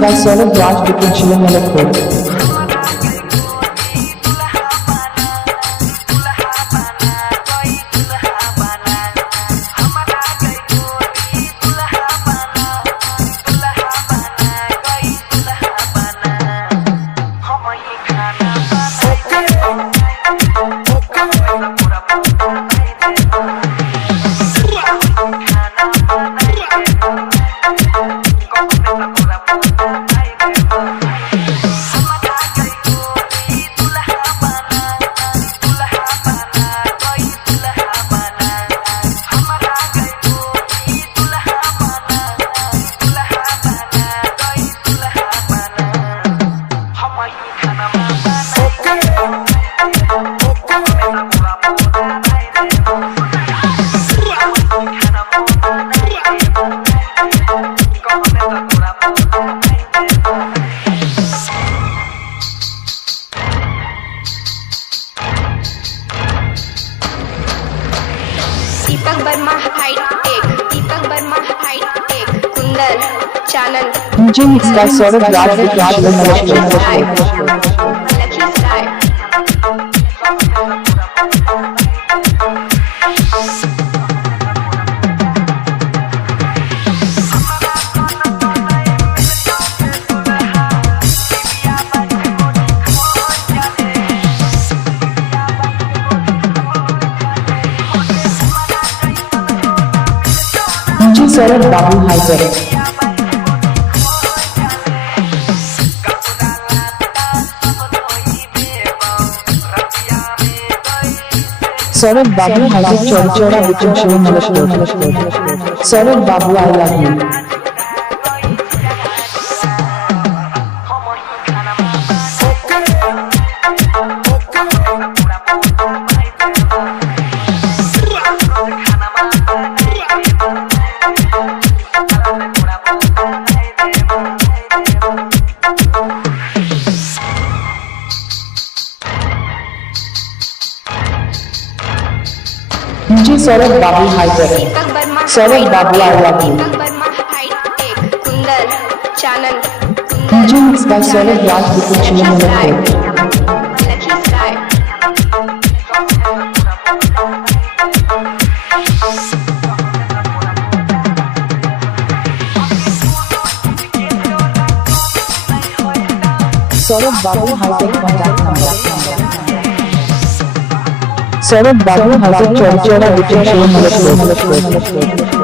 by Saurabh Raj Potential Malakpur. Deepak Verma हाइट एक कुंदर चानन DJ mixed by Saurabh Raj Potential Malakpur. Lakhisarai DJ Saurabh Babu Hyder. Saurabh Babu Hyder Chorchora Potential Malakpur. Saurabh Babu, I love you. DJ Saurabh Babu Hyder. Deepak Verma Saurabh Babu, I love you. दीपक वर्मा हाइट एक कुंदर चानन DJ mixed by Saurabh Raj Potential Malakpur. Lakhisarai Saurabh Babu Hyder contact number. Saurabh Babu Hyder Chorchora Potential Malakpur.